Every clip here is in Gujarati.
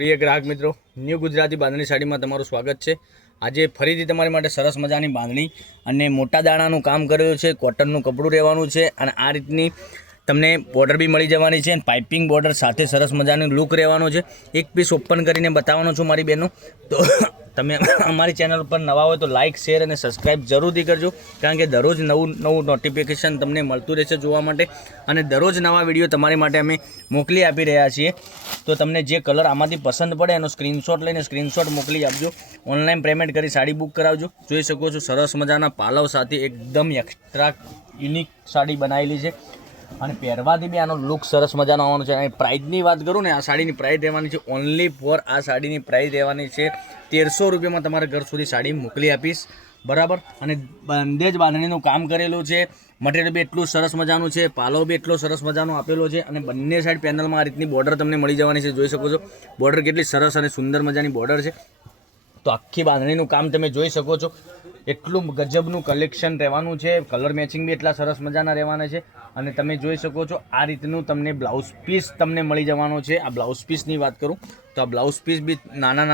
પ્રિય ગ્રાહક મિત્રો, ન્યૂ ગુજરાતી બાંધણી સાડીમાં તમારું સ્વાગત છે। આજે ફરીથી તમારી માટે સરસ મજાની બાંધણી અને મોટા દાણાનું કામ કરેલું છે। કોટનનું કપડું રહેવાનું છે અને આ રીતની તમને બોર્ડર બી મળી જવાની છે અને પાઇપિંગ બોર્ડર સાથે સરસ મજાનું લુક રહેવાનો છે। એક પીસ ઓપન કરીને બતાવવાનો છું મારી બહેનો। તો તમે અમારી ચેનલ પર નવા હોય તો લાઇક શેર અને સબસ્ક્રાઈબ જરૂરથી કરજો, કારણ કે દરરોજ નવું નોટિફિકેશન તમને મળતું રહેશે જોવા માટે અને દરરોજ નવા વિડીયો તમારી માટે અમે મોકલી આપી રહ્યા છીએ। તો તમને જે કલર આમાંથી પસંદ પડે એનો સ્ક્રીનશોટ લઈને સ્ક્રીનશોટ મોકલી આપજો। ઓનલાઈન પેમેન્ટ કરી સાડી બુક કરાવજો। જોઈ શકો છો સરસ મજાના પાલવ સાથે એકદમ એક્સ્ટ્રા યુનિક સાડી બનાવેલી છે અને પહેરવાથી બી આનો લુક સરસ મજાનો આવવાનો છે। અને પ્રાઇસની વાત કરું ને, આ સાડીની પ્રાઇસ રહેવાની છે ઓનલી ફોર, આ સાડીની પ્રાઇસ રહેવાની છે 1300 રૂપિયામાં તમારા ઘર સુધી સાડી મોકલી આપીશ, બરાબર। અને બંધેજ બાંધણીનું કામ કરેલું છે, મટીરિયલ બી એટલું સરસ મજાનું છે, પાલો બી એટલો સરસ મજાનો આપેલો છે અને બંને સાઈડ પેનલમાં આ રીતની બોર્ડર તમને મળી જવાની છે। જોઈ શકો છો બોર્ડર કેટલી સરસ અને સુંદર મજાની બોર્ડર છે। તો આખી બાંધણીનું કામ તમે જોઈ શકો છો, એટલું ગજબનું કલેક્શન રહેવાનું છે। કલર મેચિંગ બી એટલા સરસ મજાના રહેવાના છે અને તમે જોઈ શકો છો આ રીતનું તમને બ્લાઉઝ પીસ તમને મળી જવાનો છે। આ બ્લાઉઝ પીસની વાત કરું તો આ બ્લાઉઝ પીસ બી નાની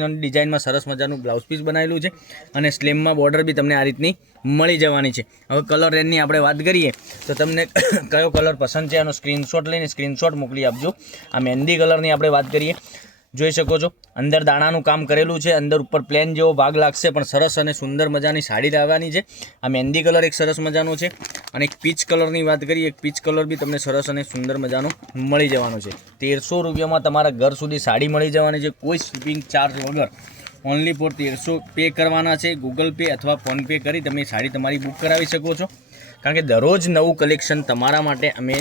નાની ડિઝાઇનમાં સરસ મજાનું બ્લાઉઝ પીસ બનાવેલું છે અને સ્લેમમાં બોર્ડર બી તમને આ રીતની મળી જવાની છે। હવે કલર રેન્જની આપણે વાત કરીએ તો તમને કયો કલર પસંદ છે એનો સ્ક્રીનશોટ લઈને સ્ક્રીનશોટ મોકલી આપજો। આ મહેંદી કલરની આપણે વાત કરીએ, જોઈ શકો છો અંદર દાણાનું કામ કરેલું છે, અંદર ઉપર પ્લેન જેવો ભાગ લાગશે પણ સરસ અને સુંદર મજાની સાડી લાવવાની છે। આ મહેંદી કલર એક સરસ મજાનો છે અને એક પીચ કલરની વાત કરીએ, એક પીચ કલર બી તમને સરસ અને સુંદર મજાનો મળી જવાનો છે। 1300 રૂપિયામાં તમારા ઘર સુધી સાડી મળી જવાની છે, કોઈ શિપિંગ ચાર્જ વગર। ઓનલી ફોર 1300 પે કરવાના છે, ગૂગલ પે અથવા ફોનપે કરી તમે સાડી તમારી બુક કરાવી શકો છો, કારણ કે દરરોજ નવું કલેક્શન તમારા માટે અમે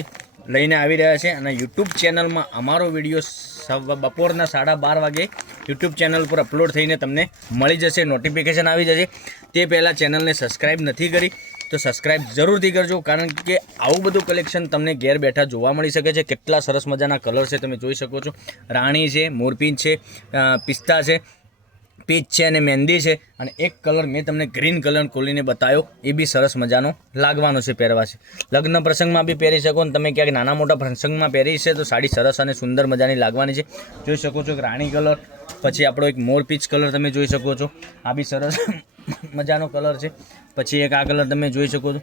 લઈને આવી રહ્યા છે। અને યુટ્યુબ ચેનલમાં અમારો વિડીયો બપોરના 12:30 વાગે યુટ્યુબ ચેનલ પર અપલોડ થઈને તમને મળી જશે, નોટિફિકેશન આવી જશે। તે પહેલાં ચેનલને સબસ્ક્રાઈબ નથી કરી તો સબસ્ક્રાઈબ જરૂરથી કરજો, કારણ કે આવું બધું કલેક્શન તમને ઘેર બેઠા જોવા મળી શકે છે। કેટલા સરસ મજાના કલર છે તમે જોઈ શકો છો, રાણી છે, મોરપીંછ છે, પિસ્તા છે, પીચ છે અને મહેંદી છે અને એક કલર મેં તમને ગ્રીન કલર ખોલીને બતાવ્યો, એ બી સરસ મજાનો લાગવાનો છે પહેરવા છે। લગ્ન પ્રસંગમાં બી પહેરી શકો ને તમે ક્યાંક નાના મોટા પ્રસંગમાં પહેરી છે તો સાડી સરસ અને સુંદર મજાની લાગવાની છે। જોઈ શકો છો કે રાણી કલર, પછી આપણો એક મોર પીચ કલર તમે જોઈ શકો છો, આ બી સરસ મજાનો કલર છે। પછી એક આ કલર તમે જોઈ શકો છો,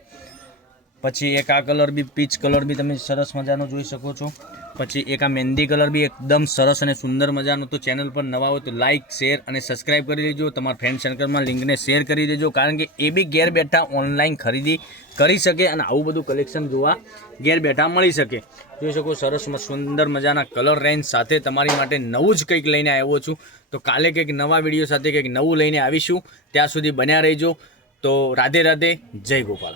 પછી એક આ કલર બી પીચ કલર બી તમે સરસ મજાનો જોઈ શકો છો, પછી એક આ મહેંદી કલર બી એકદમ સરસ અને સુંદર મજાનો। તો ચેનલ પર નવા હોય તો લાઇક શેર અને સબસ્ક્રાઈબ કરી દેજો, તમારા ફ્રેન્ડ સર્કલમાં લિંકને શેર કરી દેજો, કારણ કે એ બી ઘેર બેઠા ઓનલાઈન ખરીદી કરી શકે અને આવું બધું કલેક્શન જોવા ઘેર બેઠા મળી શકે। જોઈ શકો સરસ સુંદર મજાના કલર રેન્જ સાથે તમારી માટે નવું જ કંઈક લઈને આવ્યો છું। તો કાલે કંઈક નવા વિડીયો સાથે કંઈક નવું લઈને આવીશું, ત્યાં સુધી બન્યા રહેજો। તો રાધે રાધે, જય ગોપાલ।